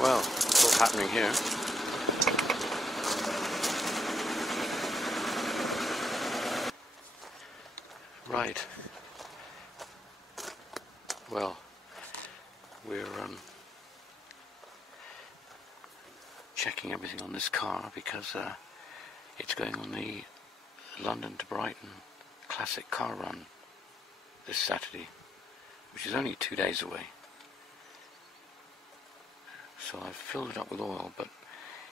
Well, it's all happening here. Right. Well, we're checking everything on this car because it's going on the London to Brighton Classic Car Run this Saturday, which is only 2 days away. So I've filled it up with oil, but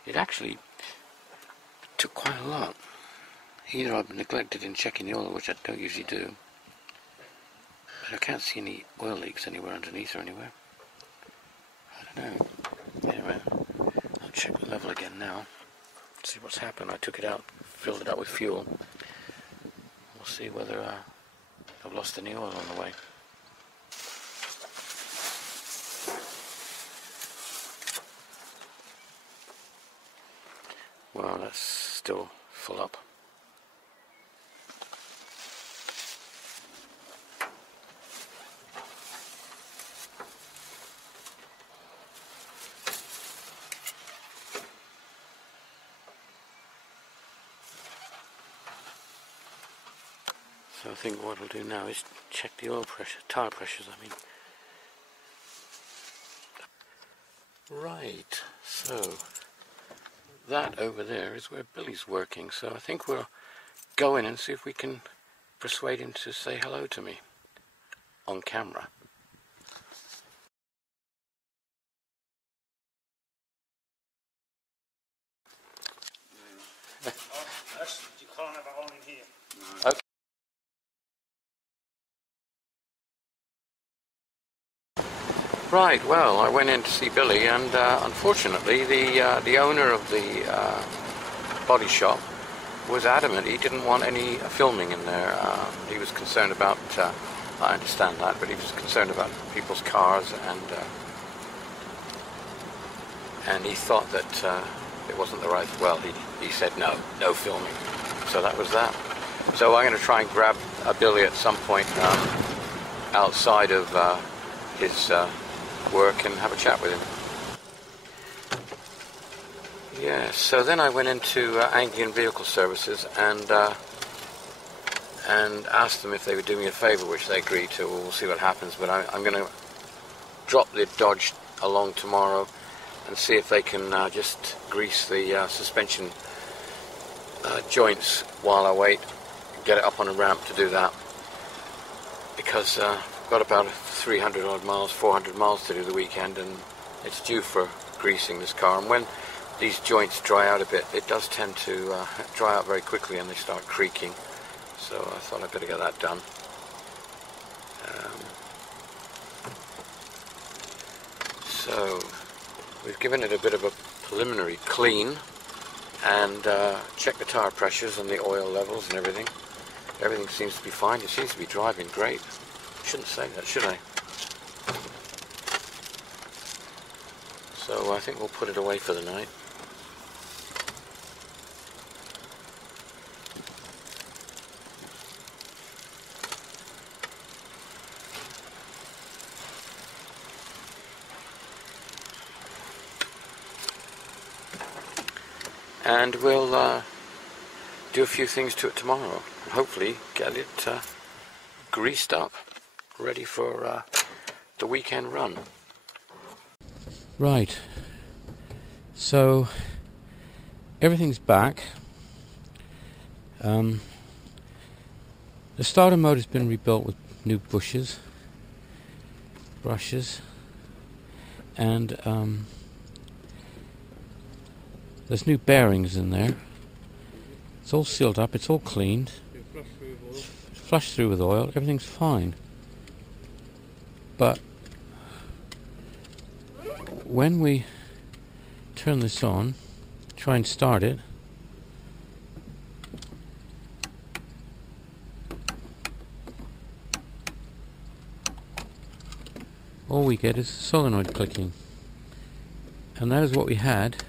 it actually took quite a lot. Either I've neglected in checking the oil, which I don't usually do, but I can't see any oil leaks anywhere underneath or anywhere. I don't know. Anyway, I'll check the level again now, see what's happened. I took it out, filled it up with fuel. We'll see whether I've lost any oil on the way. Well, that's still full up. So I think what I'll do now is check the oil pressure, tire pressures I mean. Right, so that over there is where Billy's working, so I think we'll go in and see if we can persuade him to say hello to me on camera. You can't have it on in here. No. Okay. Right, well, I went in to see Billy, and unfortunately the owner of the body shop was adamant he didn't want any filming in there. He was concerned about, I understand that, but he was concerned about people's cars, and he thought that it wasn't the right, well, he said no filming. So that was that. So I'm going to try and grab Billy at some point outside of his work and have a chat with him. Yeah, so then I went into Anglian Vehicle Services and asked them if they would do me a favour, which they agreed to. We'll see what happens, but I'm going to drop the Dodge along tomorrow and see if they can just grease the suspension joints while I wait, get it up on a ramp to do that, because I've got about 300 odd miles, 400 miles to do the weekend, and it's due for greasing this car. And when these joints dry out a bit, it does tend to dry out very quickly and they start creaking, so I thought I'd better get that done. So we've given it a bit of a preliminary clean and checked the tire pressures and the oil levels and everything. Everything seems to be fine. It seems to be driving great. Shouldn't say that, should I? So I think we'll put it away for the night. And we'll do a few things to it tomorrow and hopefully get it greased up, ready for the weekend run. Right, so everything's back. The starter motor's been rebuilt with new brushes, and there's new bearings in there. It's all sealed up, it's all cleaned, flushed through with oil, everything's fine. But when we turn this on, try and start it, all we get is the solenoid clicking. And that is what we had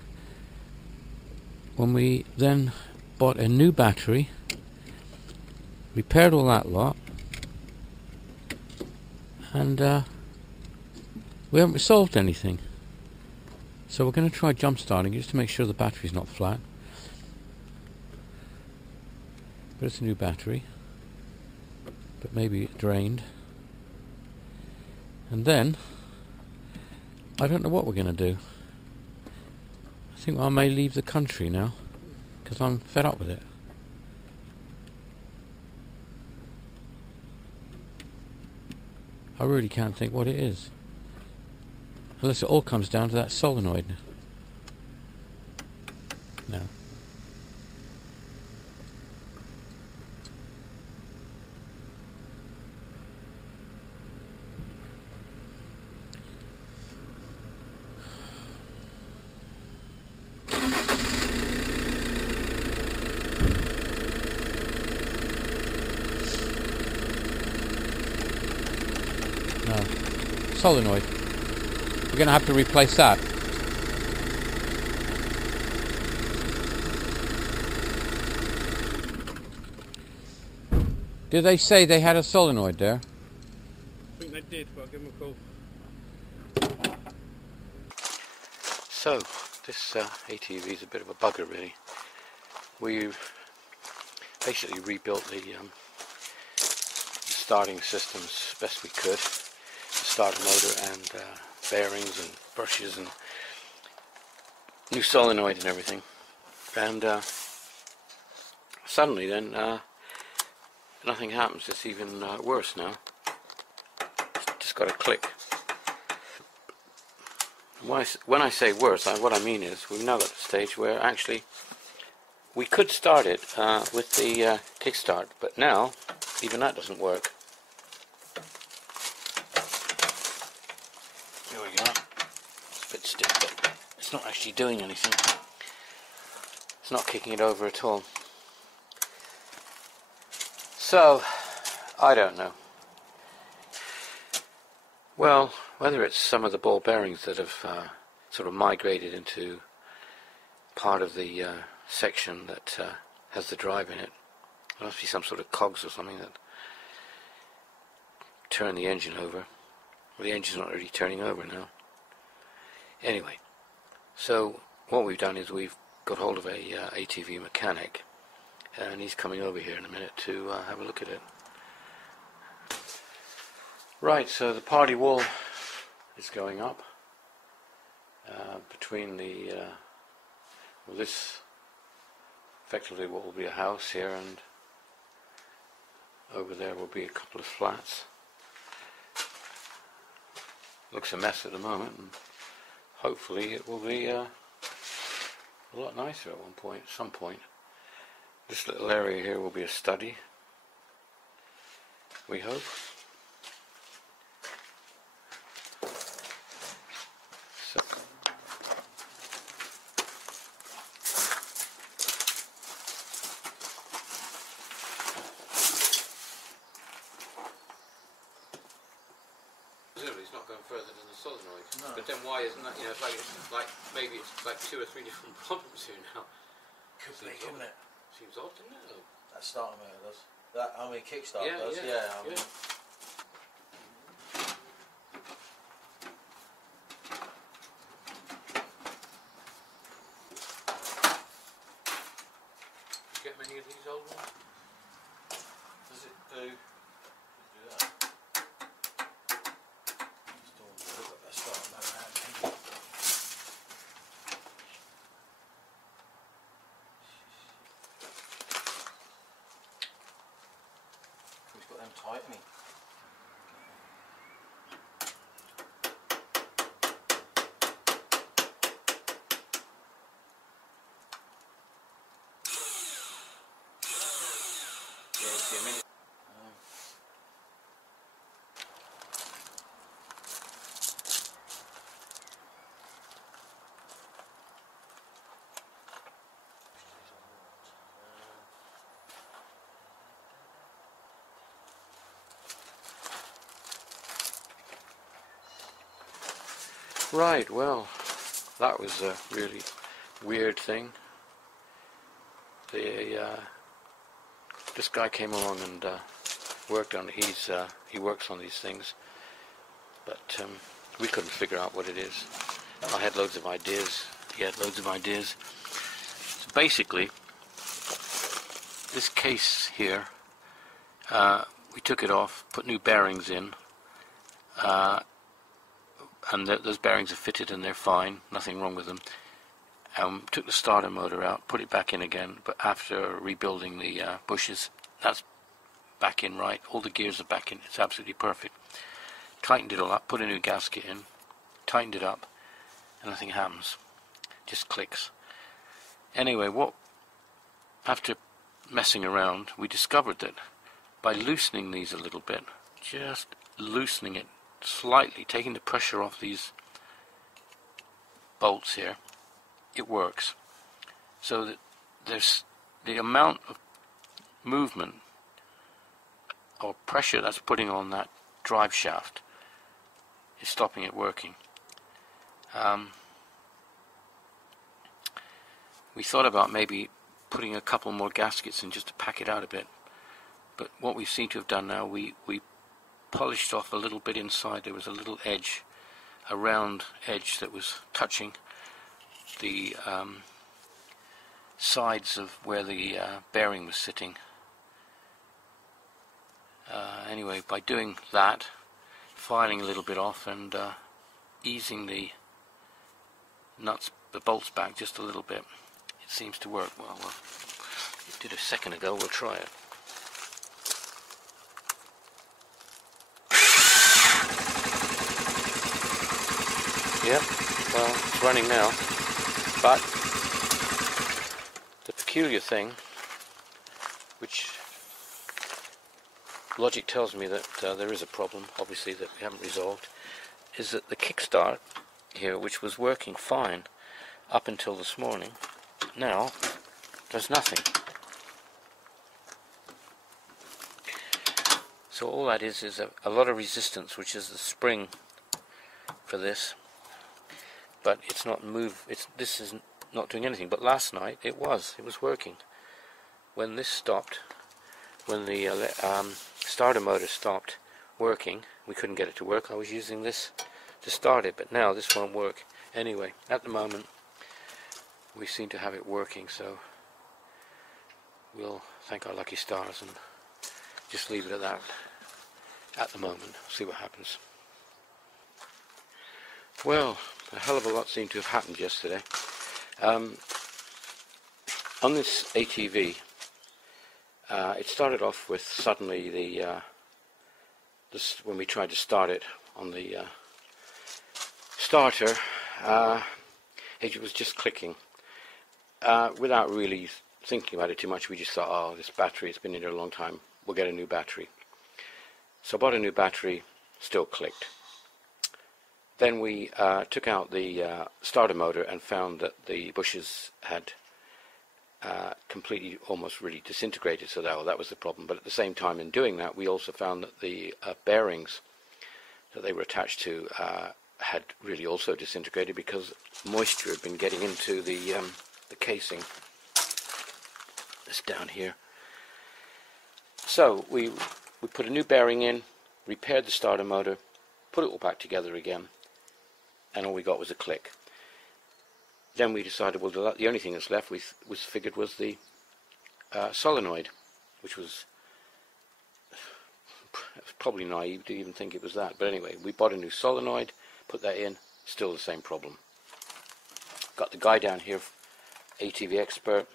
when we then bought a new battery, repaired all that lot, and we haven't resolved anything. So we're going to try jump starting just to make sure the battery's not flat. But it's a new battery, but maybe it drained. And then I don't know what we're going to do. I think I may leave the country now because I'm fed up with it. I really can't think what it is. Unless it all comes down to that solenoid. No. No. Solenoid. We're going to have to replace that. Did they say they had a solenoid there? I think they did, but I'll give them a call. So, this ATV is a bit of a bugger really. We basically rebuilt the starting systems as best we could. The starter motor and bearings and brushes and new solenoid and everything. And suddenly then nothing happens. It's even worse now. It's just got a click. When I say worse, what I mean is we've now got the stage where actually we could start it with the kickstart, but now even that doesn't work. Here we go. It's a bit stiff, but it's not actually doing anything. It's not kicking it over at all. So, I don't know. Well, whether it's some of the ball bearings that have sort of migrated into part of the section that has the drive in it. There must be some sort of cogs or something that turn the engine over. Well, the engine's not really turning over now. Anyway, so what we've done is we've got hold of a ATV mechanic, and he's coming over here in a minute to have a look at it. Right, so the party wall is going up between the well, this effectively what will be a house here, and over there will be a couple of flats. Looks a mess at the moment, and hopefully it will be a lot nicer at some point. This little area here will be a study, we hope. So, it's not going further than the solenoid. No. But then why isn't that, it's like maybe it's like 2 or 3 different problems here now. Could be, couldn't it? Seems odd, doesn't it? That starter motor does. That, kickstart does. Yeah. Yeah. You get many of these old ones? Does it do that? He's got them tight, hasn't he? Yeah, see a minute. Right, well, that was a really weird thing. This guy came along and worked on it. He works on these things, but we couldn't figure out what it is. I had loads of ideas. He had loads of ideas. So basically, this case here, we took it off, put new bearings in, and those bearings are fitted and they're fine, nothing wrong with them. Took the starter motor out, put it back in again, but after rebuilding the bushes, that's back in right, all the gears are back in, it's absolutely perfect. Tightened it all up, put a new gasket in, tightened it up, and nothing happens, just clicks. Anyway, after messing around, we discovered that by loosening these a little bit, just loosening it slightly, taking the pressure off these bolts here, it works. So that there's the amount of movement or pressure that's putting on that drive shaft is stopping it working. We thought about maybe putting a couple more gaskets in just to pack it out a bit, but what we seem to have done now, we polished off a little bit inside. There was a little edge, a round edge that was touching the sides of where the bearing was sitting. Anyway, by doing that, filing a little bit off and easing the bolts back just a little bit, it seems to work. Well, it did a second ago, we'll try it. Yep, well, it's running now, but the peculiar thing, which logic tells me that there is a problem, obviously, that we haven't resolved, is that the kickstart here, which was working fine up until this morning, now does nothing. So all that is a lot of resistance, which is the spring for this, but it's not this is not doing anything. But last night it was working. When this stopped, when the starter motor stopped working, we couldn't get it to work. I was using this to start it, but now this won't work. Anyway, at the moment we seem to have it working, so we'll thank our lucky stars and just leave it at that at the moment, see what happens. Well, a hell of a lot seemed to have happened yesterday. On this ATV, it started off with suddenly when we tried to start it on the starter, it was just clicking. Without really thinking about it too much, we just thought, oh, this battery, it's been in here a long time, we'll get a new battery. So I bought a new battery, still clicked. Then we took out the starter motor and found that the bushes had completely, almost really disintegrated, so that was the problem. But at the same time, in doing that, we also found that the bearings that they were attached to had really also disintegrated because moisture had been getting into the casing. This down here. So we put a new bearing in, repaired the starter motor, put it all back together again, and all we got was a click. Then we decided, well, the only thing that's left was the solenoid, which was probably naive to even think it was that. But anyway, we bought a new solenoid, put that in, still the same problem. Got the guy down here, ATV expert,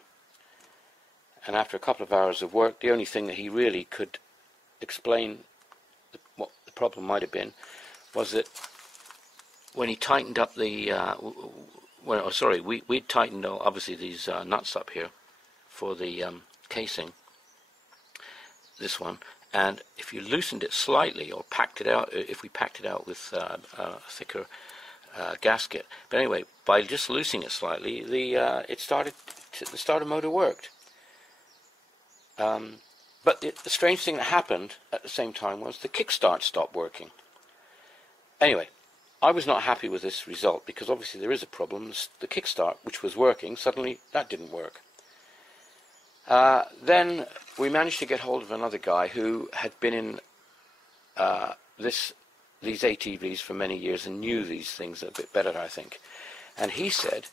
and after a couple of hours of work, the only thing that he really could explain what the problem might have been was that when he tightened up the we tightened obviously these nuts up here for the casing, this one, and if you loosened it slightly or packed it out, if we packed it out with a thicker gasket, but anyway, by just loosening it slightly, the starter motor worked. But the strange thing that happened at the same time was the kickstart stopped working. Anyway, I was not happy with this result because obviously there is a problem. The kickstart, which was working, suddenly that didn't work. Then we managed to get hold of another guy who had been in these ATVs for many years and knew these things a bit better, I think. And he said,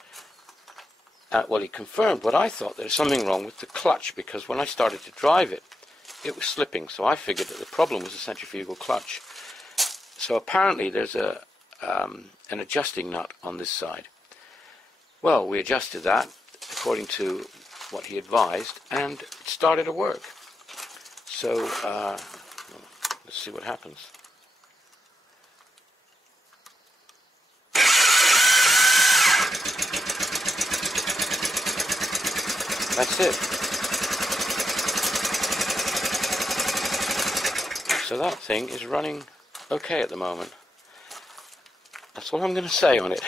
well, he confirmed what I thought, there's something wrong with the clutch, because when I started to drive it, it was slipping. So I figured that the problem was the centrifugal clutch. So apparently there's an adjusting nut on this side. Well, we adjusted that according to what he advised, and it started to work. So let's see what happens. That's it. So that thing is running okay at the moment. That's all I'm going to say on it.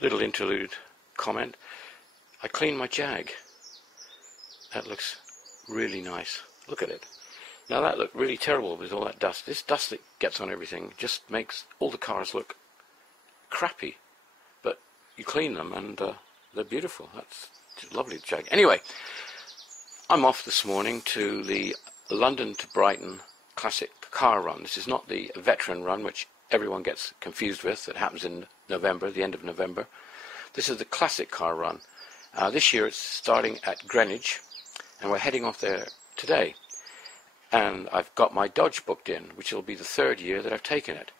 Little interlude comment. I cleaned my Jag. That looks really nice. Look at it. Now that looked really terrible with all that dust. This dust that gets on everything just makes all the cars look crappy. But you clean them and they're beautiful. That's lovely Jag. Anyway, I'm off this morning to the London to Brighton Classic Car Run. This is not the veteran run, which everyone gets confused with. It happens in November, the end of November. This is the Classic Car Run. This year it's starting at Greenwich, and we're heading off there today. And I've got my Dodge booked in, which will be the 3rd year that I've taken it.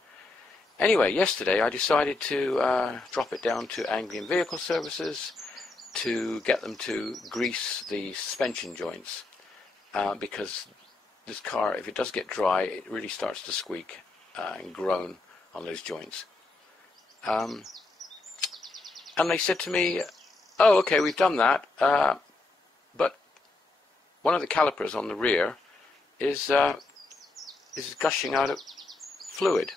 Anyway, yesterday I decided to drop it down to Anglian Vehicle Services to get them to grease the suspension joints, because this car, if it does get dry, it really starts to squeak and groan on those joints. And they said to me, oh, okay, we've done that, but one of the calipers on the rear is gushing out of fluid.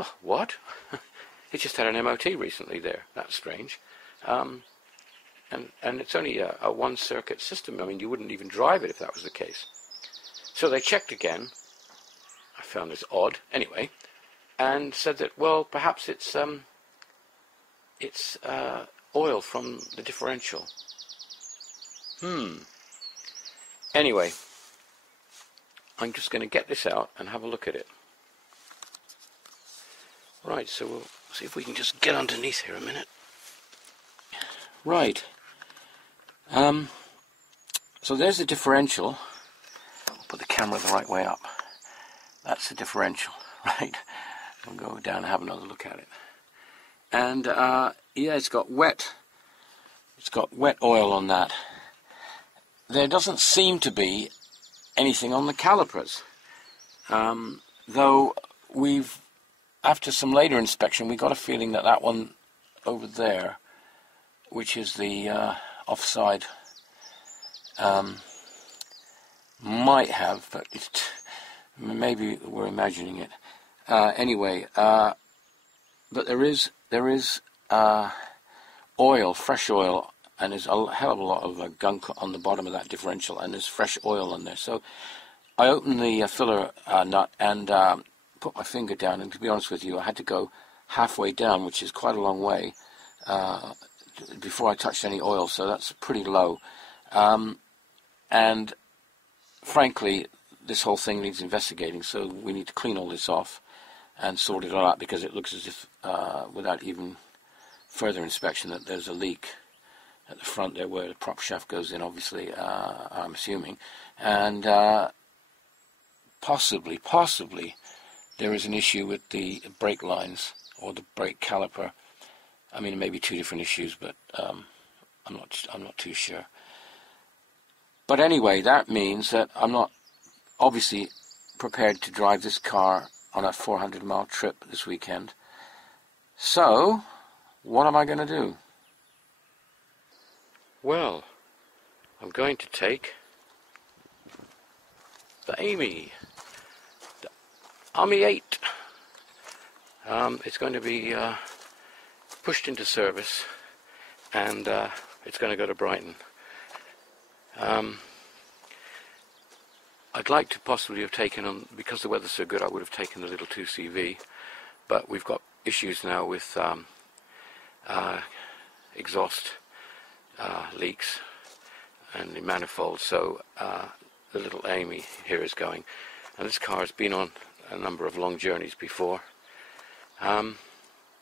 Oh, what? It just had an MOT recently there. That's strange. And it's only a one-circuit system. I mean, you wouldn't even drive it if that was the case. So they checked again. I found this odd, anyway, and said that, well, perhaps it's oil from the differential. Anyway, I'm just going to get this out and have a look at it. Right, so we'll see if we can just get underneath here a minute. Right. So there's the differential. I'll put the camera the right way up. That's the differential, right? We'll go down and have another look at it. And yeah, it's got wet oil on that. There doesn't seem to be anything on the calipers, though after some later inspection, we got a feeling that that one over there, which is the offside, might have, but maybe we're imagining it. Anyway, but there is oil, fresh oil, and there's a hell of a lot of gunk on the bottom of that differential, and there's fresh oil on there. So I opened the filler nut and put my finger down, and to be honest with you, I had to go halfway down, which is quite a long way, before I touched any oil, so that's pretty low. And frankly, this whole thing needs investigating, so we need to clean all this off and sort it all out, because it looks as if, without even further inspection, that there's a leak at the front there where the prop shaft goes in, obviously, I'm assuming. And possibly, there is an issue with the brake lines or the brake caliper. I mean, it may be two different issues, but I'm not too sure. But anyway, that means that I'm not obviously prepared to drive this car on a 400-mile trip this weekend. So, what am I going to do? Well, I'm going to take the Amy, the Army 8. It's going to be pushed into service, and it's going to go to Brighton. I'd like to possibly have taken on, because the weather's so good, I would have taken the little 2CV, but we've got issues now with exhaust leaks and the manifold, so the little Amy here is going. And this car has been on a number of long journeys before.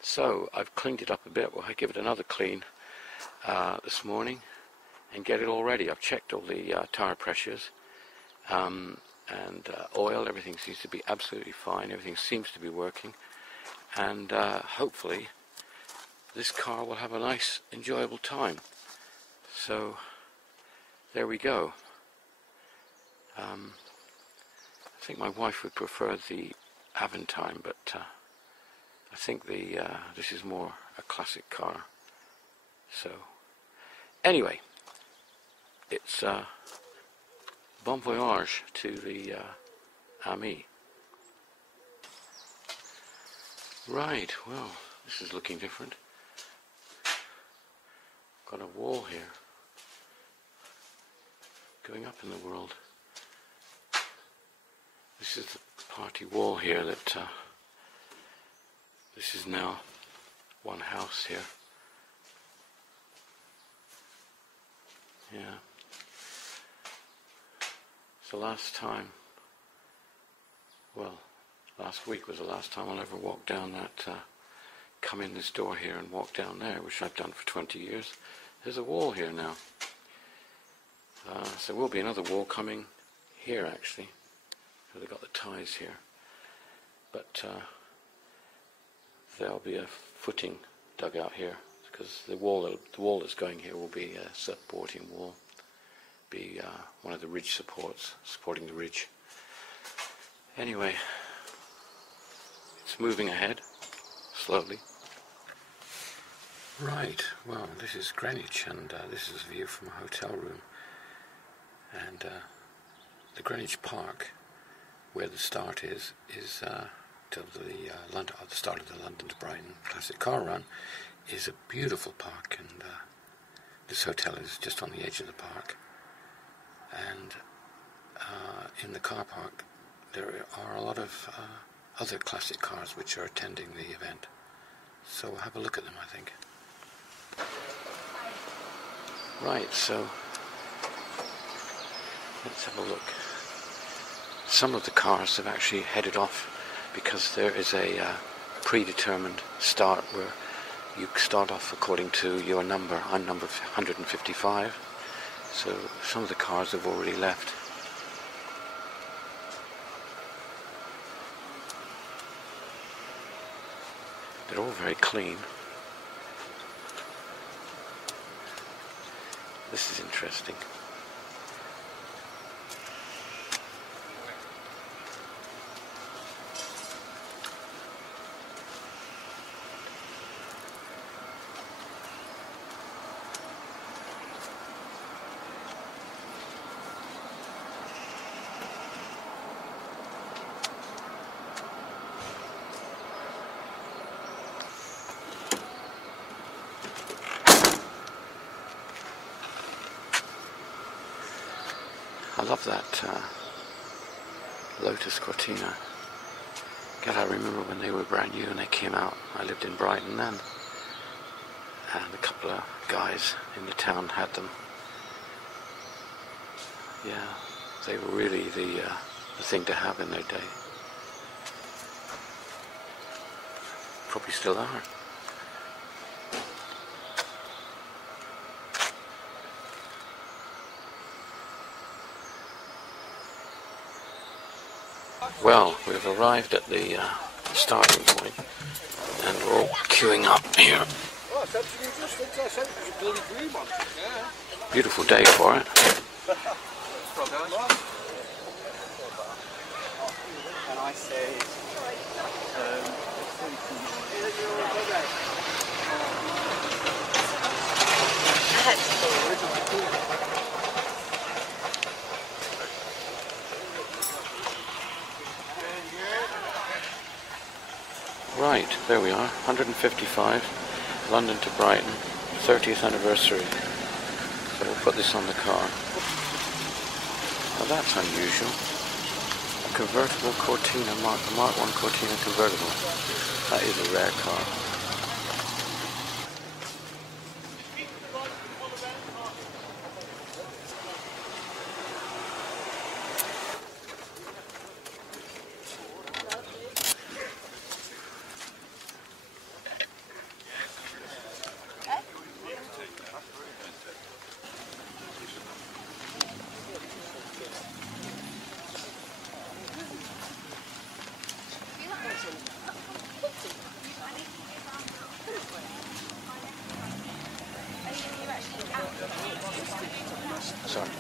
So I've cleaned it up a bit. Well, I give it another clean this morning and get it all ready. I've checked all the tire pressures and oil. Everything seems to be absolutely fine. Everything seems to be working, and hopefully this car will have a nice, enjoyable time. So there we go. I think my wife would prefer the Aventime, but I think this is more a classic car. So anyway, it's bon voyage to the Ami. Right, well, this is looking different. Got a wall here going up in the world. This is the party wall here that this is now one house here. Yeah. It's the last time, well, last week was the last time I'll ever walk down that, come in this door here and walk down there, which I've done for 20 years. There's a wall here now. So there will be another wall coming here actually. So they've got the ties here. But there'll be a footing dug out here because the wall that's going here will be a supporting wall. Be one of the ridge supports, supporting the ridge. Anyway, it's moving ahead, slowly. Right, well, this is Greenwich, and this is a view from a hotel room. And the Greenwich Park, where the start is till the start of the London to Brighton Classic Car Run, is a beautiful park, and this hotel is just on the edge of the park. And in the car park there are a lot of other classic cars which are attending the event. So we'll have a look at them, I think. Right, so let's have a look. Some of the cars have actually headed off because there is a predetermined start where you start off according to your number. I'm number 155, so some of the cars have already left. They're all very clean. This is interesting. I love that Lotus Cortina. God, I remember when they were brand new and they came out. I lived in Brighton then, and a couple of guys in the town had them. Yeah, they were really the thing to have in their day. Probably still are. Well, we've arrived at the starting point, and we're all queuing up here. Beautiful day for it. And I say, Right, there we are, 155, London to Brighton, 30th anniversary. So we'll put this on the car. Now that's unusual. A convertible Cortina, Mark 1 Cortina convertible. That is a rare car. Sorry.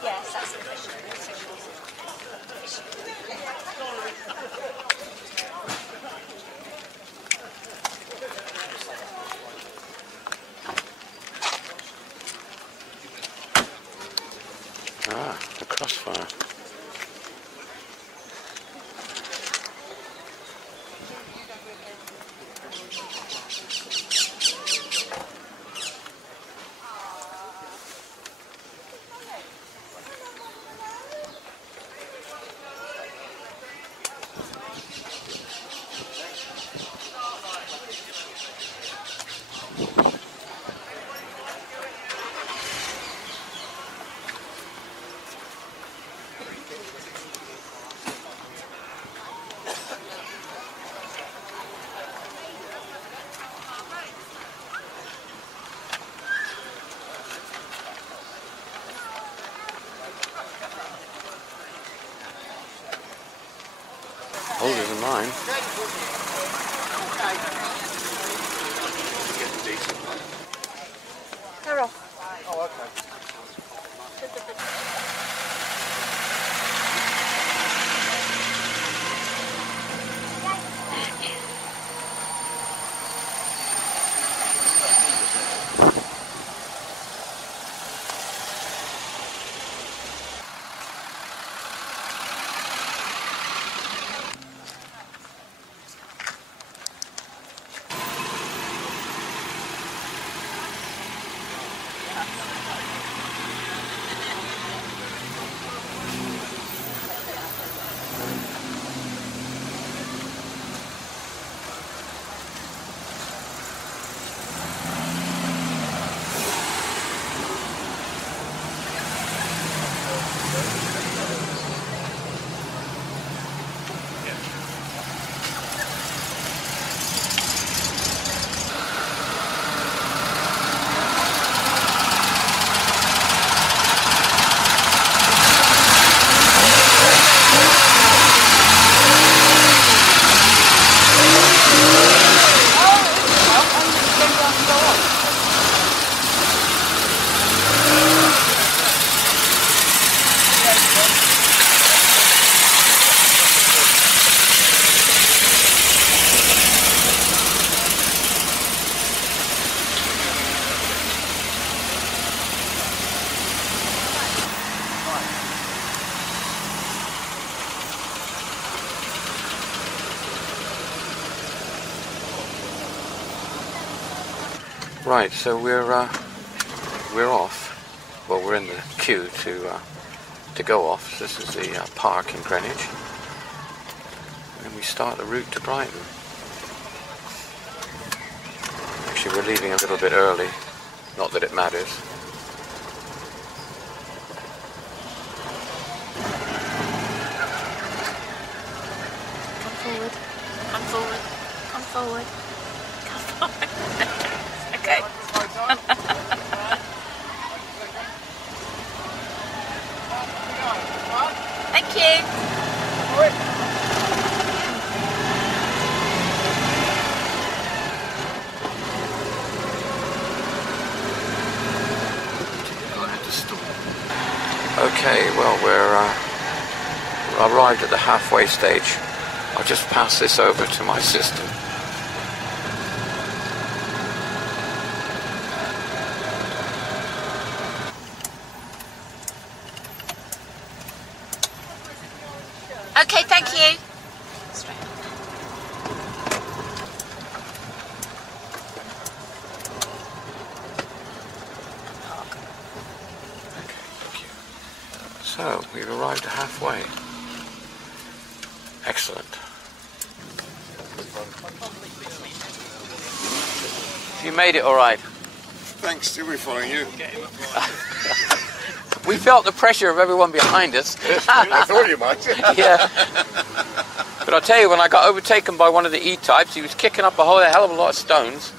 Yes, that's official. Ah, the crossfire. Older than mine. They're off. Oh, okay. Right, so we're off. Well, we're in the queue to go off. This is the park in Greenwich, and we start the route to Brighton. Actually, we're leaving a little bit early. Not that it matters. Come forward. Come forward. Come forward. Come forward. Okay. Thank you. Okay, well, we're arrived at the halfway stage. I'll just pass this over to my system. Okay, thank you. Straight on. Park. Okay, thank you. So, we've arrived halfway. Excellent. You made it all right. Thanks, still be following you. We felt the pressure of everyone behind us. I thought you might. Yeah. But I'll tell you, when I got overtaken by one of the E-types, he was kicking up a hell of a lot of stones.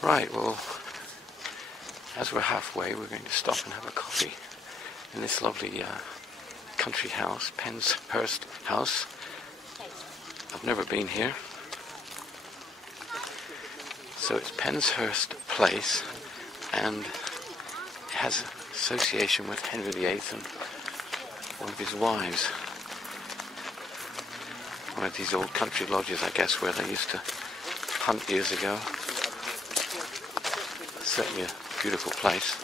Right, well, as we're halfway, we're going to stop and have a coffee in this lovely country house, Penshurst House. I've never been here. So it's Penshurst Place, and it has association with Henry VIII and one of his wives. One of these old country lodges, I guess, where they used to hunt years ago. Certainly a beautiful place.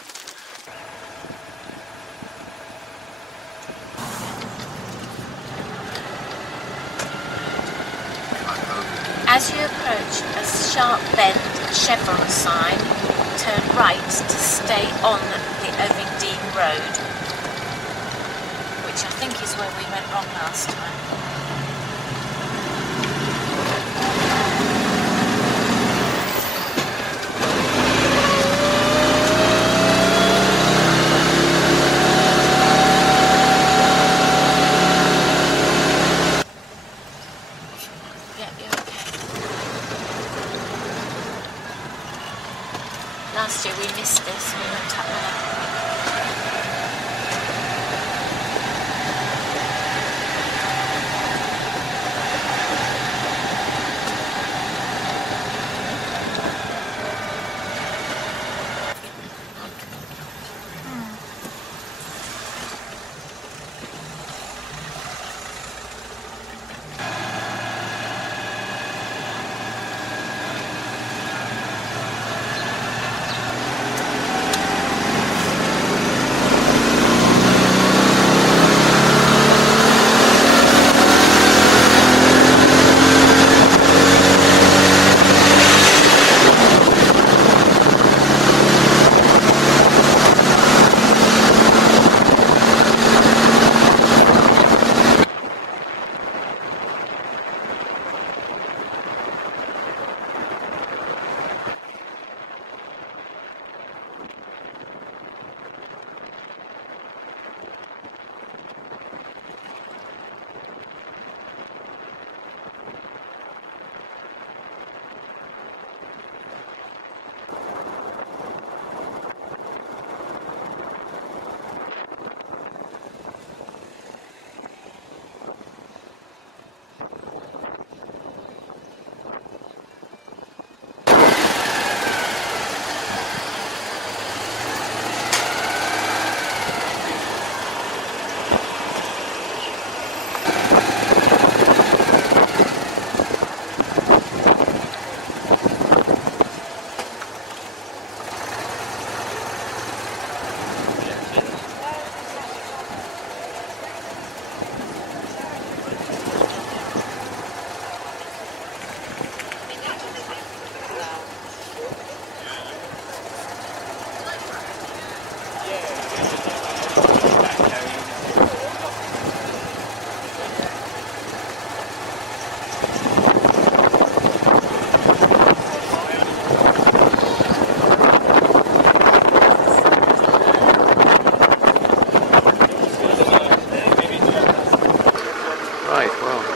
As you approach a sharp bend chevron sign, turn right to stay on the Ovingdean Road, which I think is where we went wrong last time. Last year we missed this, we went up there.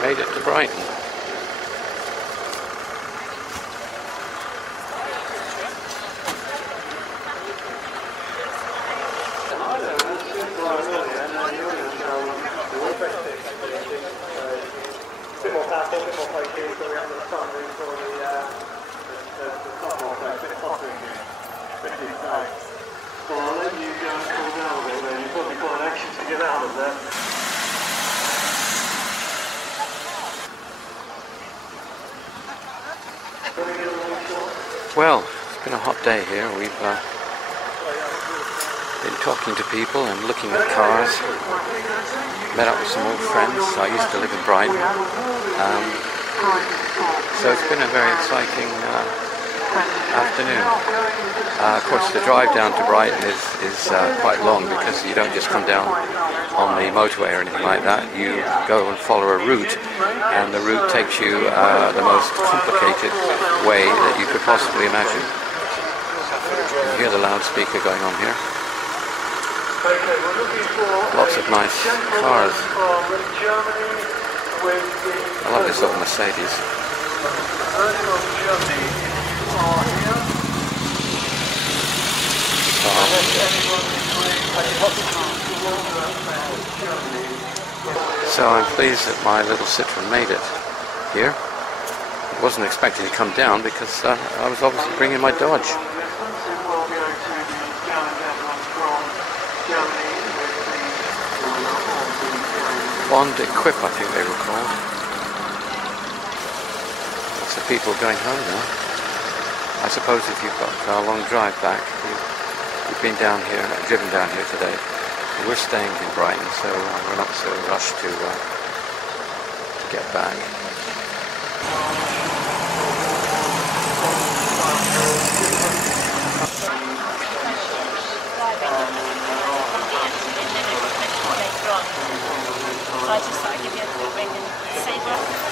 made it to Brighton. Well, it's been a hot day here. We've Been talking to people and looking at cars. Met up with some old friends. I used to live in Brighton. So it's been a very exciting afternoon. Of course, the drive down to Brighton is quite long because you don't just come down on the motorway or anything like that. You go and follow a route, and the route takes you the most complicated way that you could possibly imagine. You hear the loudspeaker going on here. Lots of nice cars. I love this old Mercedes. So I'm pleased that my little Citroen made it here. I wasn't expecting to come down because I was obviously bringing my Dodge. Bond Equip, I think they were called. Lots of people going home now. I suppose if you've got a long drive back, you've been down here, driven down here today. We're staying in Brighton, so we're not so rushed to get back. So I just thought I'd give you a quick ring and say welcome.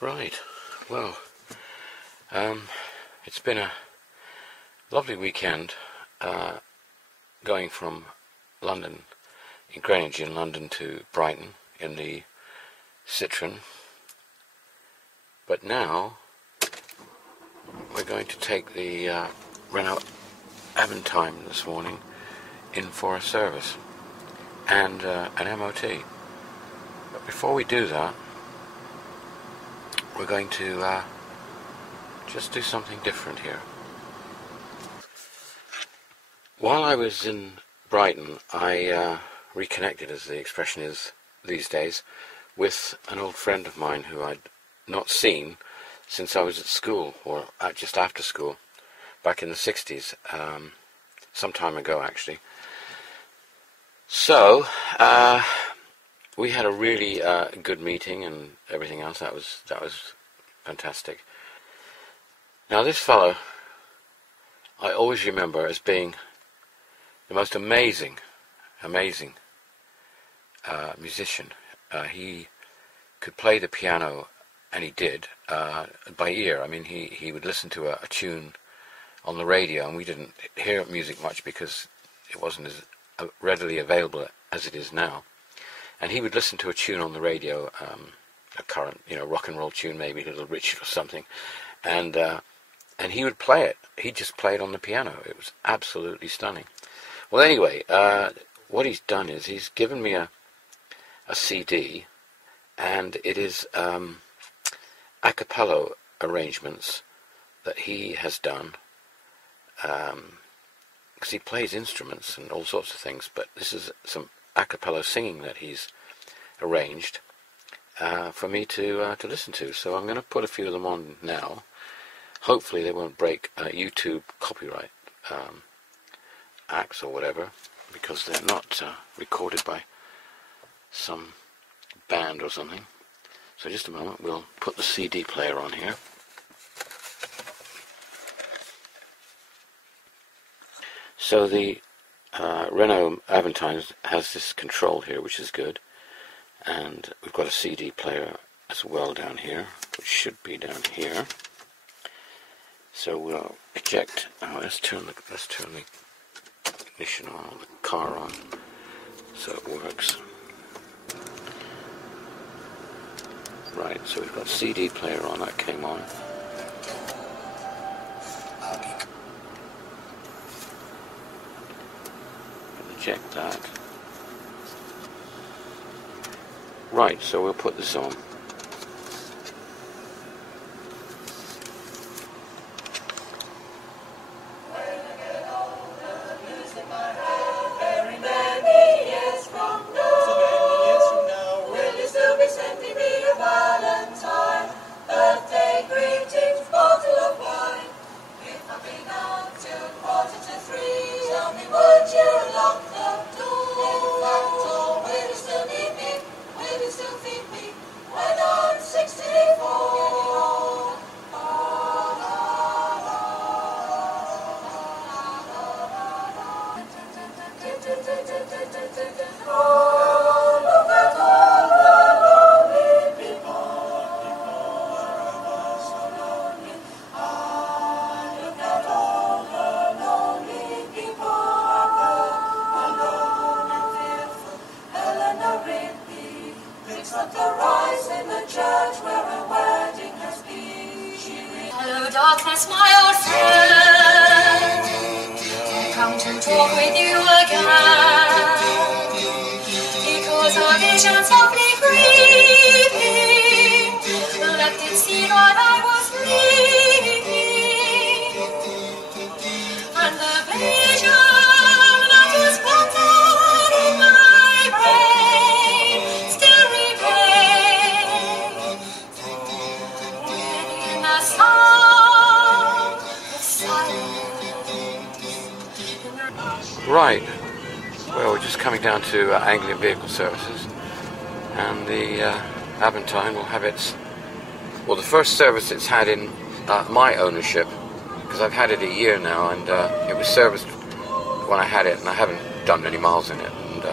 Right, well, it's been a lovely weekend going from London, in Greenwich in London, to Brighton in the Citroen. But now we're going to take the Renault Aventime this morning in for a service and an MOT. But before we do that, we're going to just do something different here. While I was in Brighton, I reconnected, as the expression is these days, with an old friend of mine who I'd not seen since I was at school, or just after school, back in the 60s, some time ago actually. So, we had a really good meeting and everything else. That was fantastic. Now this fellow, I always remember as being the most amazing musician. He could play the piano, and he did, by ear. I mean, he would listen to a tune on the radio, and we didn't hear music much because it wasn't as readily available as it is now. And he would listen to a tune on the radio, a current, rock and roll tune, maybe Little Richard or something, and and he would play it. He just played on the piano. It was absolutely stunning. Well, anyway, what he's done is he's given me a CD, and it is a cappella arrangements that he has done, because he plays instruments and all sorts of things, but this is some a cappella singing that he's arranged for me to listen to. So I'm going to put a few of them on now. Hopefully they won't break YouTube copyright acts or whatever, because they're not recorded by some band or something. So just a moment, we'll put the CD player on here. So the Renault Aventine has this control here, which is good, and we've got a CD player as well down here, which should be down here. So we'll eject. Oh, let's turn the ignition on, or the car on, so it works. Right, so we've got CD player on, that came on. Eject that. Right, so we'll put this on. Darkness, my old friend, come to talk with you again, because a vision softly creeping left its seed while I was sleeping, and the vision that is planted in my brain still remains in the sun. Right, well, we're just coming down to Anglian Vehicle Services, and the Aventine will have its, well, the first service it's had in my ownership, because I've had it a year now, and it was serviced when I had it, and I haven't done any miles in it, and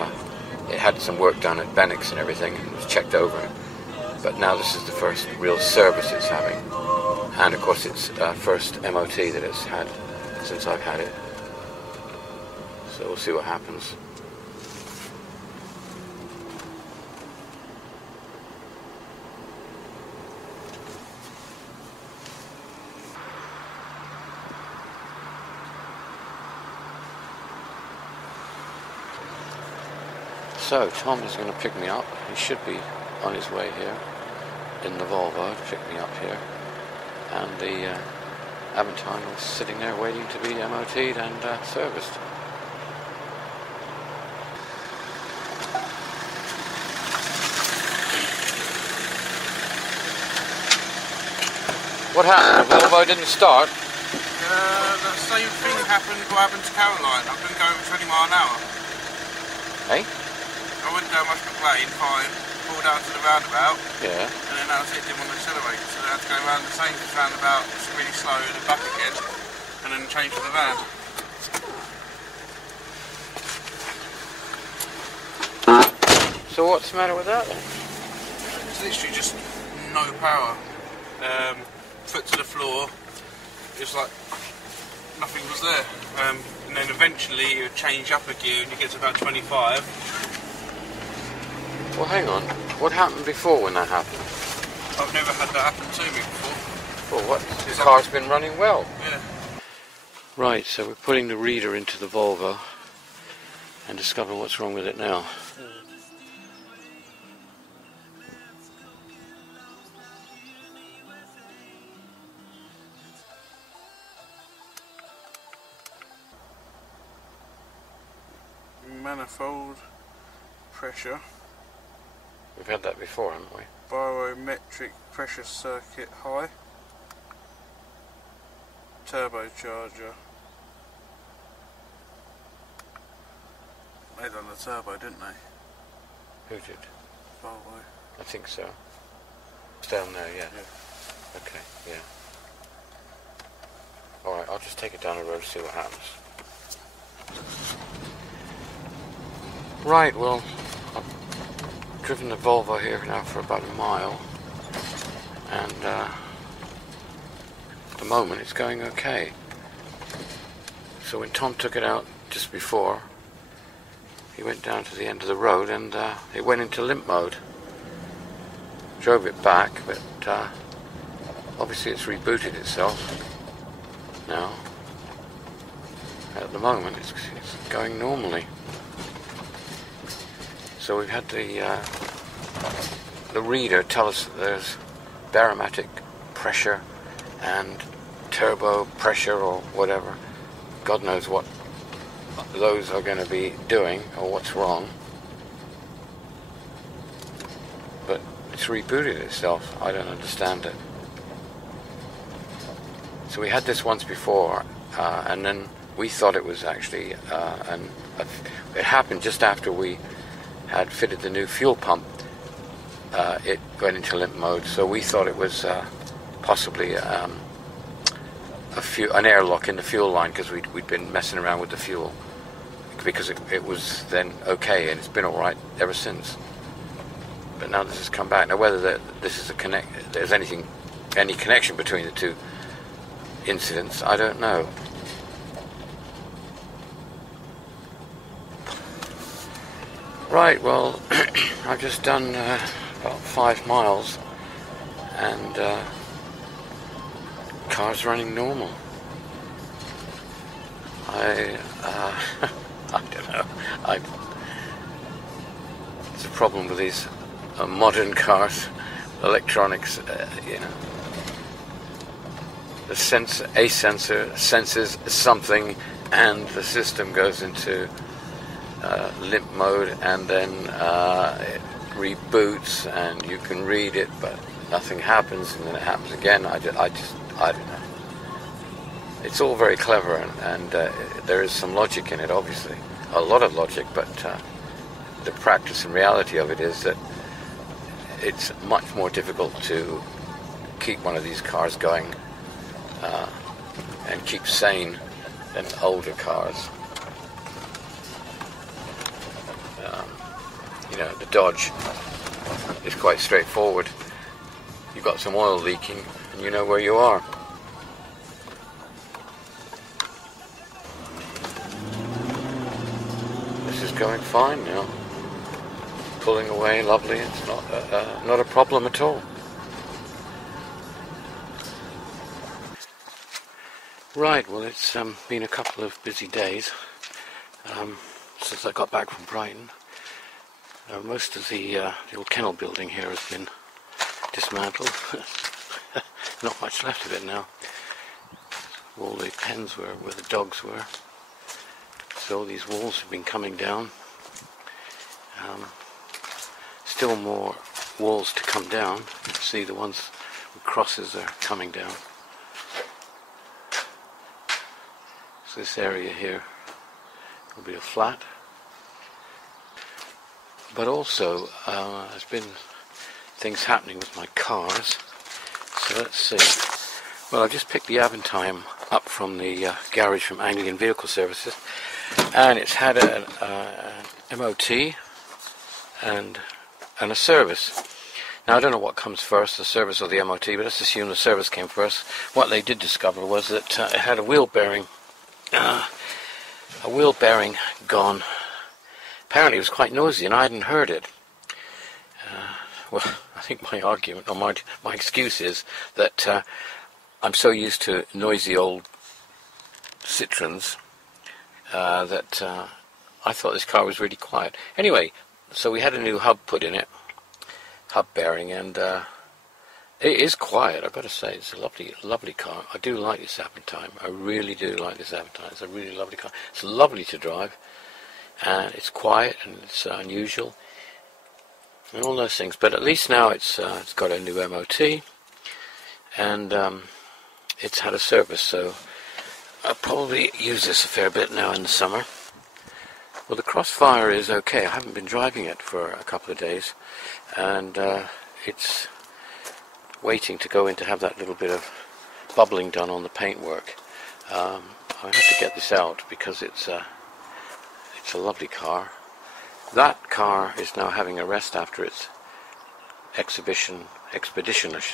it had some work done at Benix and everything, and it was checked over, but now this is the first real service it's having, and of course it's first MOT that it's had since I've had it. So we'll see what happens. So Tom is going to pick me up. He should be on his way here in the Volvo to pick me up here. And the Aventine was sitting there waiting to be MOT'd and serviced. What happened? The Volvo didn't start? The same thing happened what happened to Caroline. I couldn't go over 20 miles an hour. Hey? I wouldn't go much McLean, fine. Pulled out to the roundabout. Yeah. And then that was it, didn't want to accelerate. So I had to go around the same roundabout, really slow, and then back again. And then change to the van. So what's the matter with that then? It's literally just no power. Foot to the floor, it's like nothing was there, and then eventually it would change up a gear and you get to about 25. Well, hang on, what happened before when that happened? I've never had that happen to me before. Well, what? The car's been running well. Yeah. Right, so we're putting the reader into the Volvo and discover what's wrong with it now. Manifold pressure, We've had that before, haven't we? barometric pressure circuit high, turbocharger. They done the turbo, didn't they? Who did? Volvo. I think so. It's down there, yeah. Yeah. Okay, yeah. Alright, I'll just take it down the road and see what happens. Right, well, I've driven the Volvo here now for about a mile, and at the moment it's going okay. So when Tom took it out just before, he went down to the end of the road and it went into limp mode. Drove it back, but obviously it's rebooted itself now. At the moment it's going normally. So we've had the reader tell us that there's barometric pressure and turbo pressure or whatever. God knows what those are going to be doing or what's wrong. But it's rebooted itself. I don't understand it. So we had this once before, and then we thought it was actually, it happened just after we had fitted the new fuel pump. It went into limp mode, so we thought it was possibly an airlock in the fuel line, because we'd been messing around with the fuel, because it was then okay, and it's been all right ever since. But now this has come back. Now whether this is there's any connection between the two incidents, I don't know. Right, well, I've just done about 5 miles, and car's running normal. I don't know. It's a problem with these modern cars, electronics. You know, a sensor senses something, and the system goes into limp mode, and then it reboots, and you can read it, but nothing happens, and then it happens again. I don't know. It's all very clever, and there is some logic in it, obviously, a lot of logic, but the practice and reality of it is that it's much more difficult to keep one of these cars going and keep sane than older cars. You know, the Dodge is quite straightforward. You've got some oil leaking, and you know where you are. This is going fine now. Pulling away, lovely. It's not a problem at all. Right, well, it's been a couple of busy days since I got back from Brighton. Most of the old kennel building here has been dismantled. Not much left of it now. All the pens were where the dogs were. So all these walls have been coming down. Still more walls to come down. You can see the ones with crosses are coming down. So this area here will be a flat. But also, there's been things happening with my cars. So let's see. Well, I've just picked the Aventime up from the garage from Anglian Vehicle Services, and it's had an MOT and a service. Now, I don't know what comes first, the service or the MOT, but let's assume the service came first. What they did discover was that it had a wheel bearing gone. Apparently it was quite noisy, and I hadn't heard it. Well, I think my argument, or my excuse is that I'm so used to noisy old Citroens that I thought this car was really quiet. Anyway, so we had a new hub put in it, hub bearing, and it is quiet, I've got to say. It's a lovely, lovely car. I do like this Aventime. I really do like this Aventime. It's a really lovely car. It's lovely to drive, and it's quiet, and it's unusual, and all those things. But at least now it's got a new MOT, and it's had a service, so I'll probably use this a fair bit now in the summer. Well, the Crossfire is okay. I haven't been driving it for a couple of days, and it's waiting to go in to have that little bit of bubbling done on the paintwork. I have to get this out because it's a lovely car. That car is now having a rest after its expedition,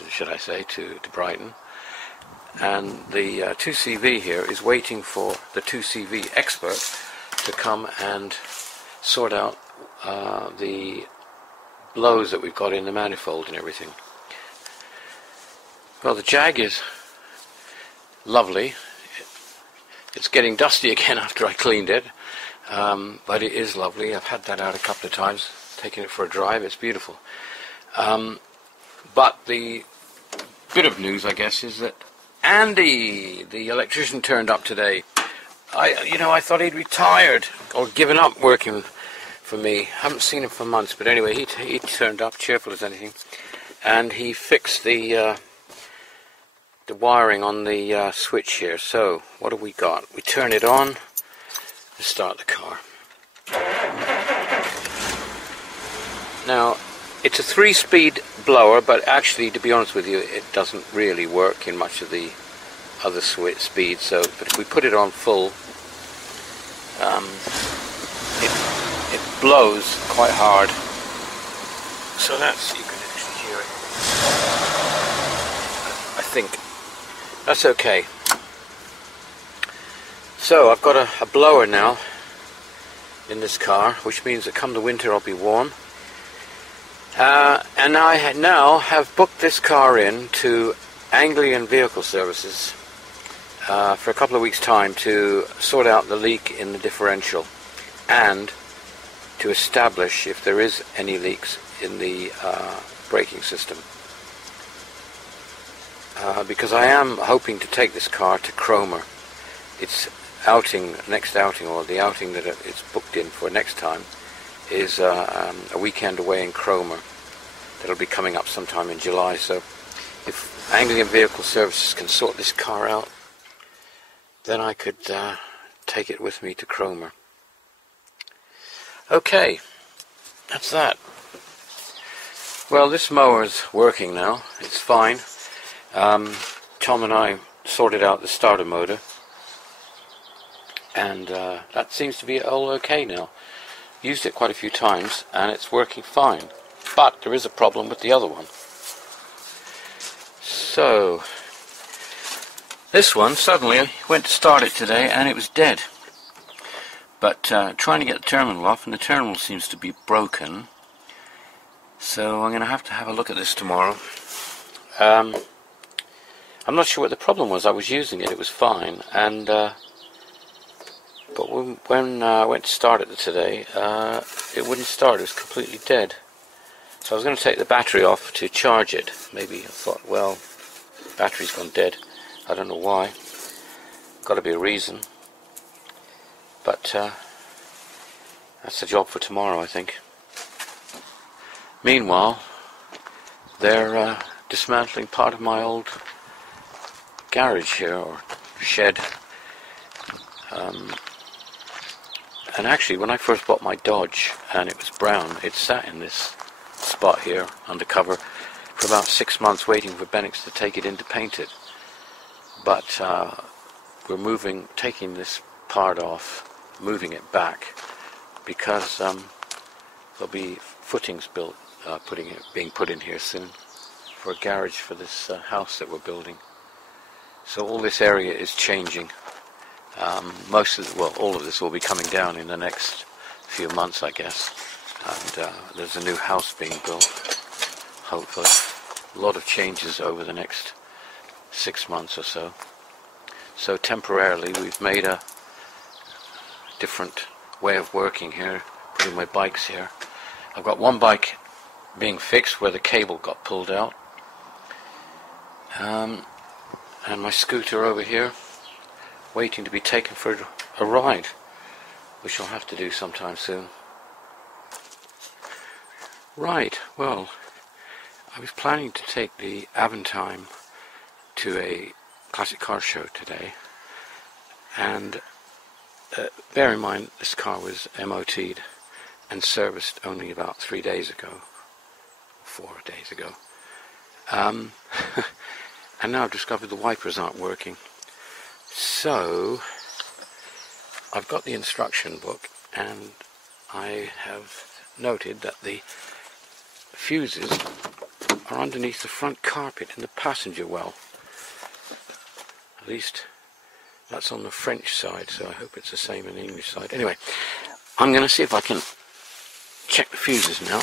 should I say, to Brighton. And the 2CV here is waiting for the 2CV expert to come and sort out the blows that we've got in the manifold and everything. Well, the Jag is lovely. It's getting dusty again after I cleaned it, but it is lovely. I've had that out a couple of times, taking it for a drive. It's beautiful. But the bit of news, I guess, is that Andy, the electrician, turned up today. I thought he'd retired or given up working for me. Haven't seen him for months, but anyway, he turned up, cheerful as anything, and he fixed the wiring on the switch here. So what have we got? We turn it on to start the car. Now, it's a 3-speed blower, but actually, to be honest with you, it doesn't really work in much of the other speeds. So, but if we put it on full, it blows quite hard. So that's, you can actually hear it. I think that's okay. So I've got a blower now in this car, which means that come the winter I'll be warm. And I now have booked this car in to Anglian Vehicle Services for a couple of weeks' time to sort out the leak in the differential and to establish if there is any leaks in the braking system. Because I am hoping to take this car to Cromer. Its next outing, or the outing that it's booked in for next time, is a weekend away in Cromer. That'll be coming up sometime in July. So if Anglian Vehicle Services can sort this car out, then I could take it with me to Cromer. Okay, that's that. Well, this mower's working now. It's fine. Tom and I sorted out the starter motor, and that seems to be all okay now. Used it quite a few times, and it's working fine. But there is a problem with the other one. So, this one suddenly went to start it today, and it was dead. But trying to get the terminal off, and the terminal seems to be broken. So I'm going to have a look at this tomorrow. I'm not sure what the problem was. I was using it, it was fine, and but when I went to start it today, it wouldn't start. It was completely dead. So I was going to take the battery off to charge it. Maybe I thought, well, battery's gone dead. I don't know why. Got to be a reason. But that's the job for tomorrow, I think. Meanwhile, they're dismantling part of my old garage here, or shed. And actually, when I first bought my Dodge, and it was brown, it sat in this spot here, undercover, for about 6 months waiting for Bennix to take it in to paint it. But we're taking this part off, moving it back, because there'll be footings built, being put in here soon, for a garage for this house that we're building. So all this area is changing. All of this will be coming down in the next few months, I guess. And there's a new house being built, hopefully. A lot of changes over the next 6 months or so. So temporarily we've made a different way of working here, putting my bikes here. I've got one bike being fixed where the cable got pulled out, and my scooter over here waiting to be taken for a ride, which I'll have to do sometime soon. Right, well, I was planning to take the Aventine to a classic car show today, and bear in mind this car was MOT'd and serviced only about 3 days ago, 4 days ago, and now I've discovered the wipers aren't working. So I've got the instruction book, and I have noted that the fuses are underneath the front carpet in the passenger well. At least that's on the French side, so I hope it's the same on the English side. Anyway, I'm going to see if I can check the fuses now.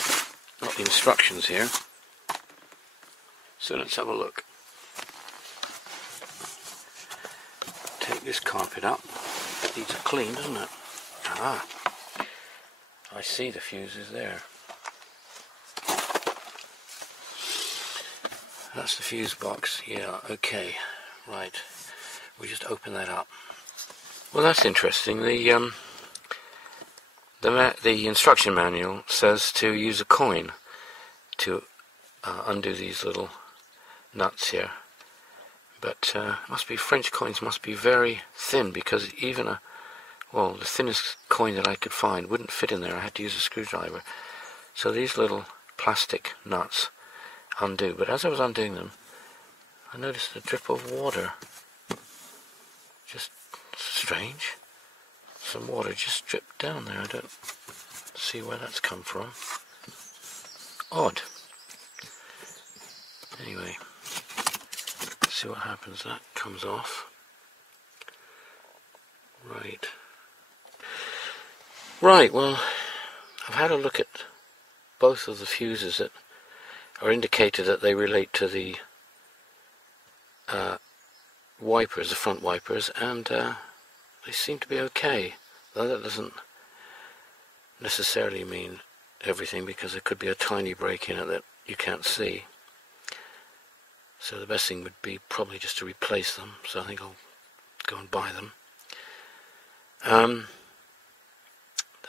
Got the instructions here, so let's have a look. Take this carpet up. It needs a clean, doesn't it? Ah, I see the fuses there. That's the fuse box. Yeah, okay, right. We just open that up. Well, that's interesting. The instruction manual says to use a coin to undo these little nuts here. But must be French coins must be very thin, because even the thinnest coin that I could find wouldn't fit in there. I had to use a screwdriver. So these little plastic nuts undo. But as I was undoing them, I noticed a drip of water. Just strange. Some water just dripped down there. I don't see where that's come from. Odd. Anyway. See what happens. That comes off. Right, well, I've had a look at both of the fuses that are indicated that they relate to the wipers, the front wipers, and they seem to be okay. Though that doesn't necessarily mean everything, because there could be a tiny break in it that you can't see. So the best thing would be probably just to replace them. So I think I'll go and buy them. That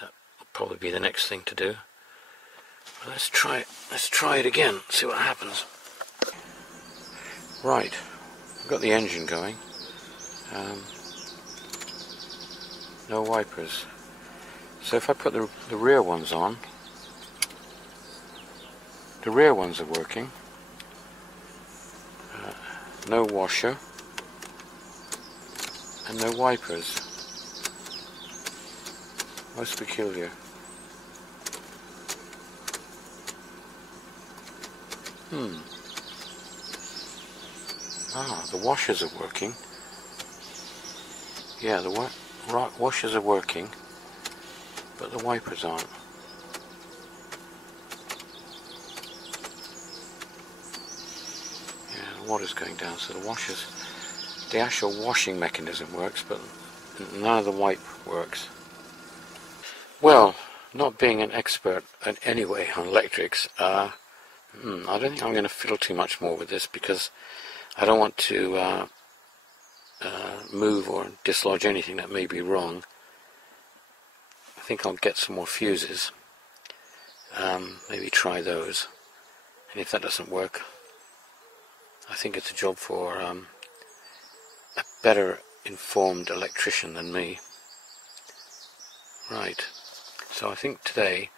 will probably be the next thing to do. But let's try it. Let's try it again. See what happens. Right, I've got the engine going. No wipers. So if I put the rear ones on, the rear ones are working. No washer and no wipers. Most peculiar. The washers are working. Yeah, the washers are working, but the wipers aren't. Water's going down, so the actual washing mechanism works, but none of the wipe works. Well, not being an expert in any way on electrics, I don't think I'm going to fiddle too much more with this, because I don't want to move or dislodge anything that may be wrong. I think I'll get some more fuses, maybe try those, and if that doesn't work, I think it's a job for a better informed electrician than me. Right, so I think today,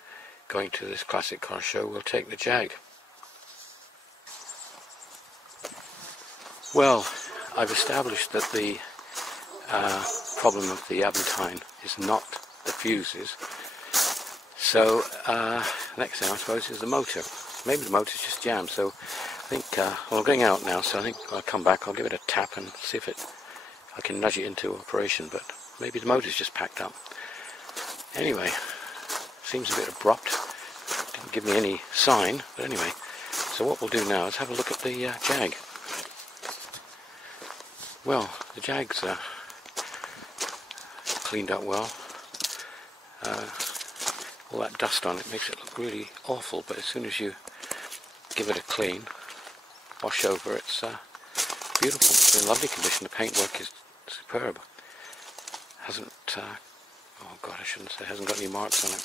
going to this classic car show, we'll take the Jag. Well, I've established that the problem of the Aventine is not the fuses. So next thing I suppose is the motor. Maybe the motor's just jammed, so I think, well, I'm going out now, so I think I'll come back, I'll give it a tap and see if I can nudge it into operation, but maybe the motor's just packed up. Anyway, seems a bit abrupt, didn't give me any sign, but anyway, so what we'll do now is have a look at the Jag. Well, the Jag's cleaned up well. All that dust on it makes it look really awful, but as soon as you give it a clean, wash over, it's beautiful. It's in lovely condition. The paintwork is superb. Hasn't, oh god, I shouldn't say, hasn't got any marks on it.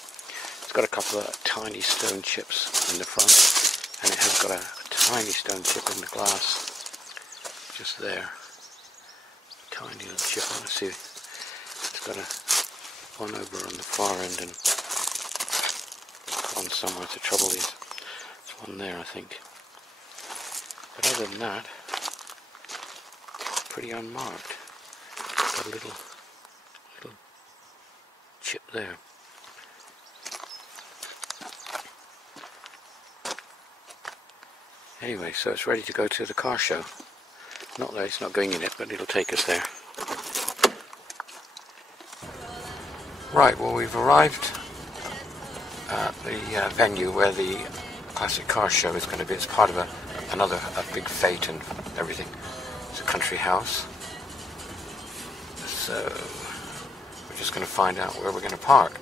It's got a couple of tiny stone chips in the front, and it has got a tiny stone chip in the glass, just there. Tiny little chip. I want to see. It's got one over on the far end and one somewhere to trouble these. There's one there, I think. But other than that, pretty unmarked. Got a little chip there. Anyway, so it's ready to go to the car show. Not that it's not going in it, but it'll take us there. Right, well, we've arrived at the venue where the classic car show is going to be. It's part of a big fete and everything. It's a country house. So we're just going to find out where we're going to park.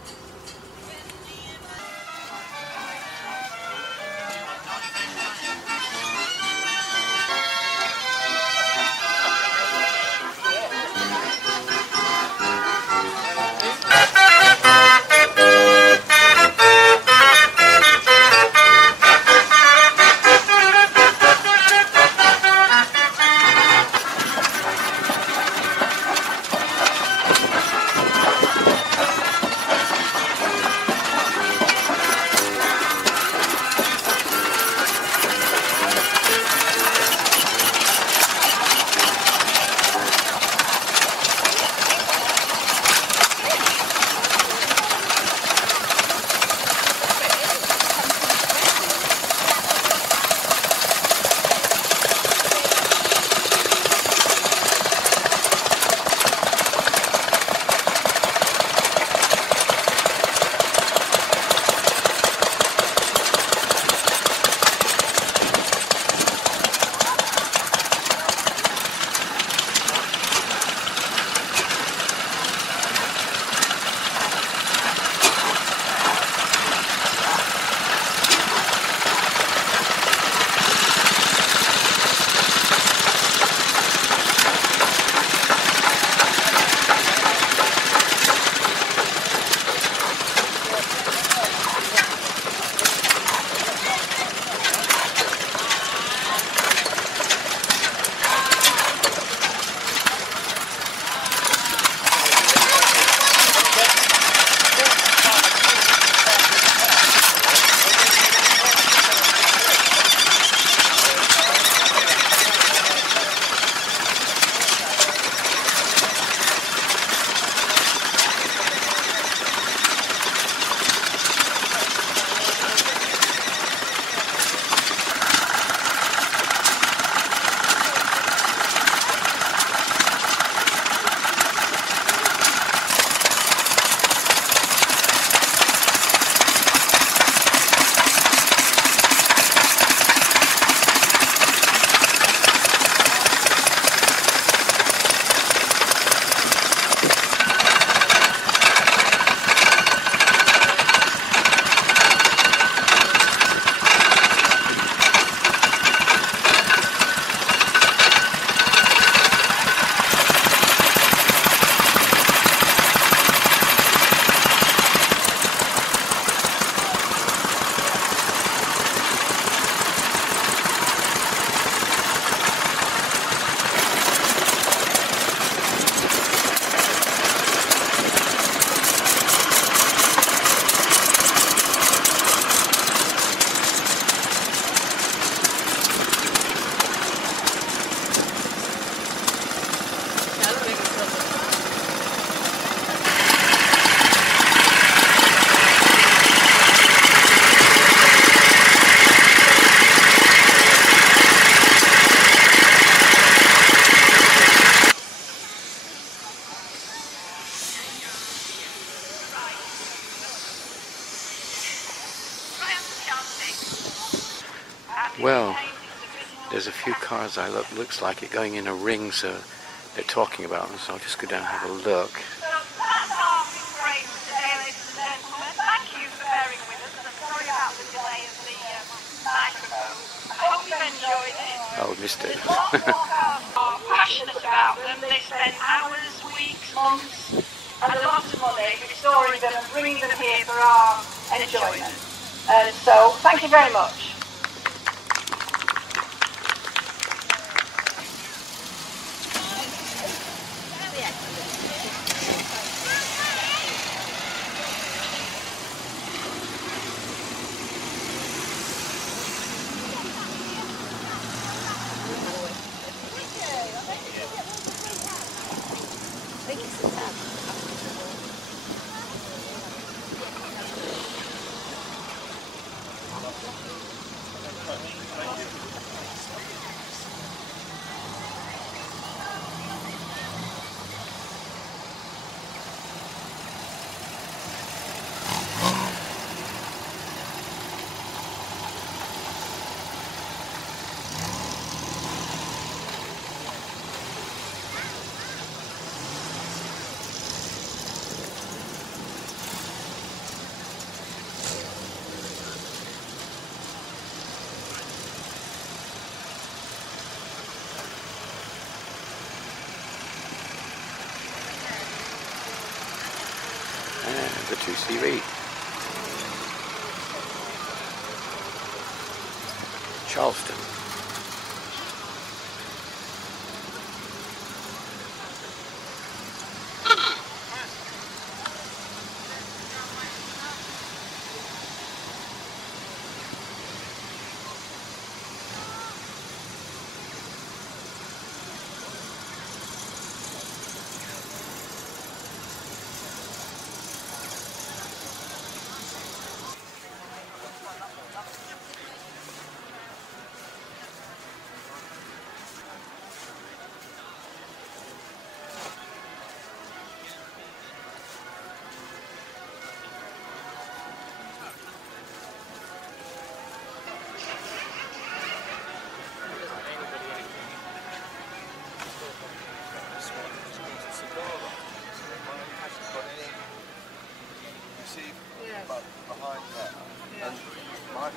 Well, there's a few cars looks like it going in a ring, so they're talking about, so I'll just go down and have a look. That's all for Brighton today, ladies and gentlemen. Thank you for bearing with us, and I'm sorry about the delay of the microphone. I hope you've enjoyed it. Oh, missed it. Lots more cars are passionate about them. They spend hours, weeks, months, and a lot of money restoring them and bringing them here for our enjoyment. So, thank you very much. The 2CV. Charleston. Behind that. And my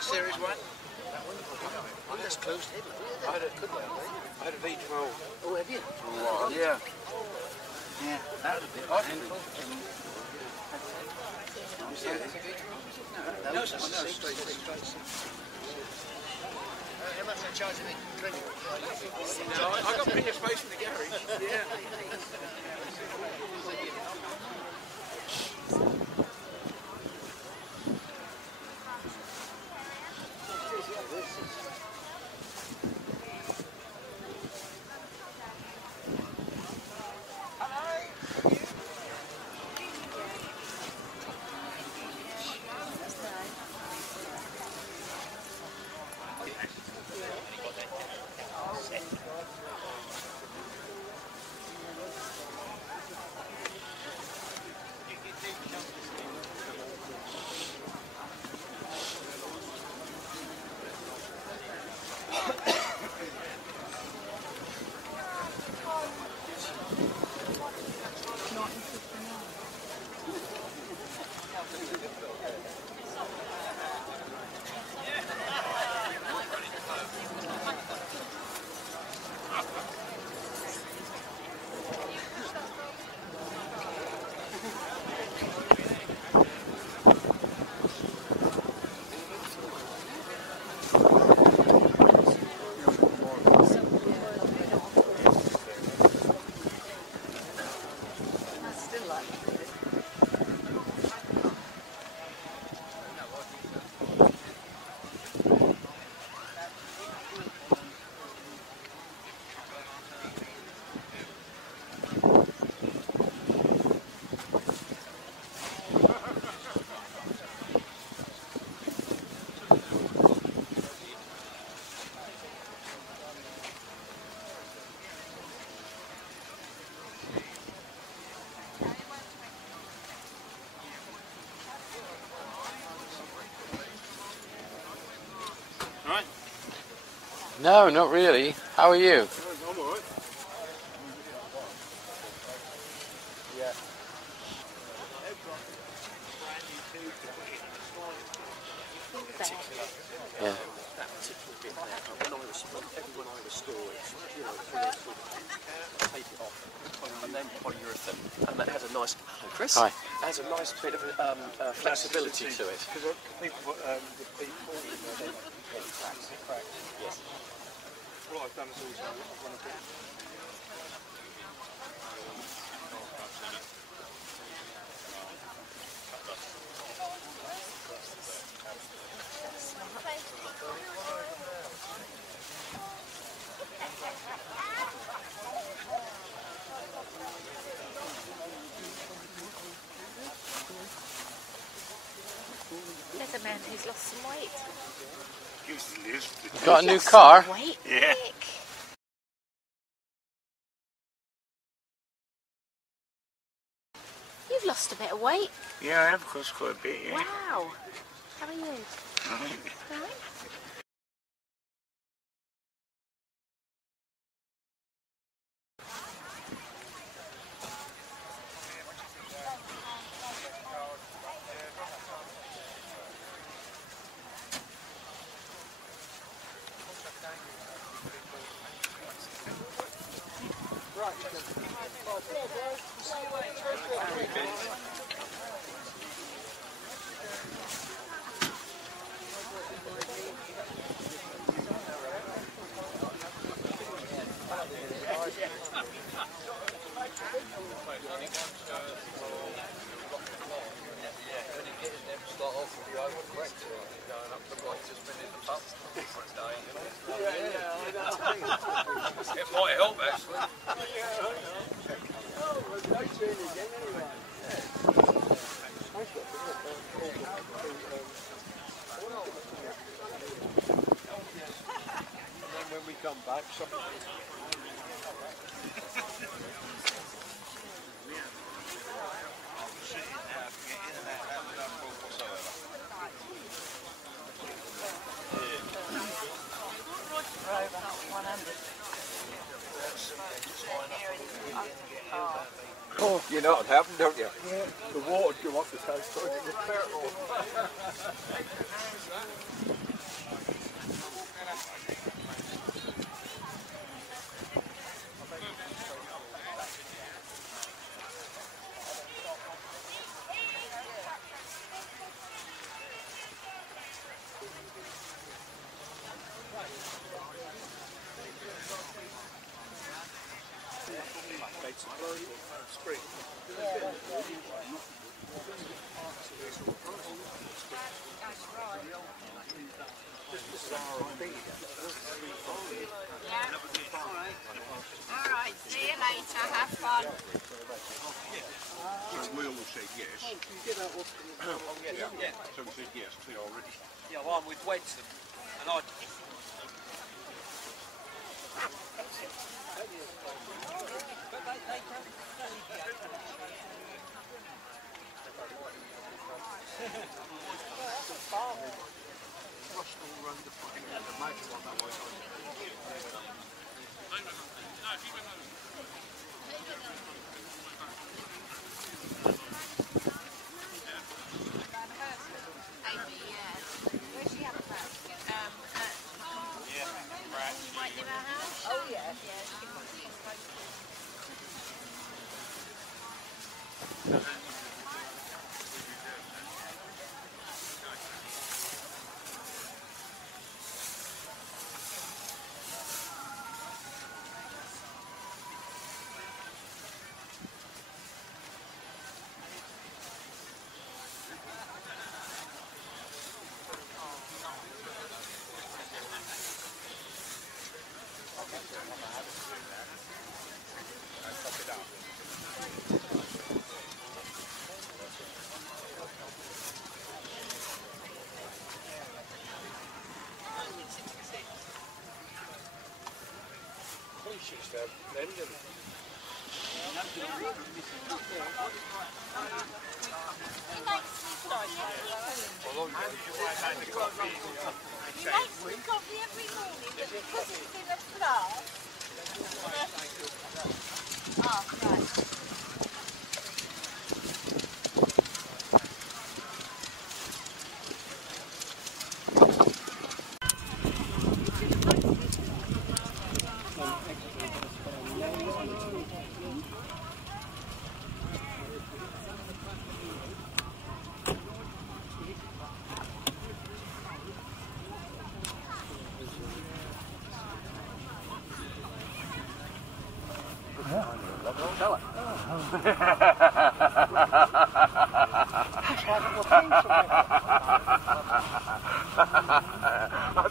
Series 1? Oh, that's closed head. I had a V12. Oh, have you? Yeah. Yeah, that was a bit painful. No, it's straight. How much they charge me? No, I got plenty of space in the garage. Yeah. No, not really. How are you? I'm alright. Yeah. Yeah. That particular bit there, when I restore it, you know, take it off, and then polyurethane, and that has a nice, hello Chris, Hi. has a nice bit of flexibility to it. Because people, the people, cracks. Yes. What I've done is also I've run a bit. There's a man who's lost some weight. Got a new car? Weight? Yeah. Nick. You've lost a bit of weight. Yeah, I have cost quite a bit, yeah. Wow. How are you? Right. It might help actually. And then when we come back, oh, you know what happened, don't you? Yeah. The water would go up the house. Alright, see you later, have fun. So we all said yes. So we said yes to you already. Yeah, well, we'd wed them. And I... He makes me coffee every morning, but because That's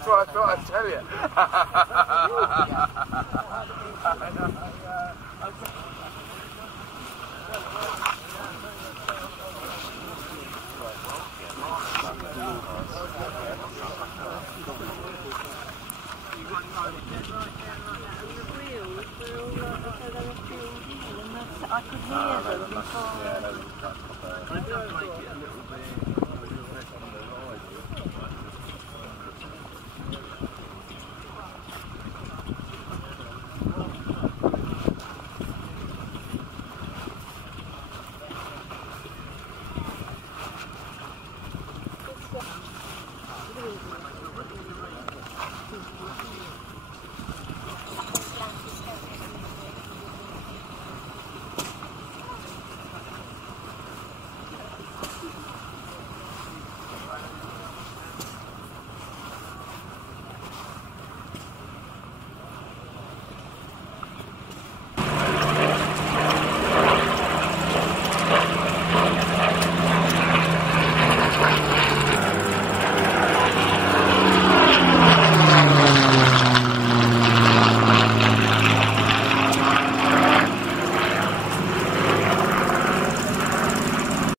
what I thought I'd tell you. I could hear them before. Yeah,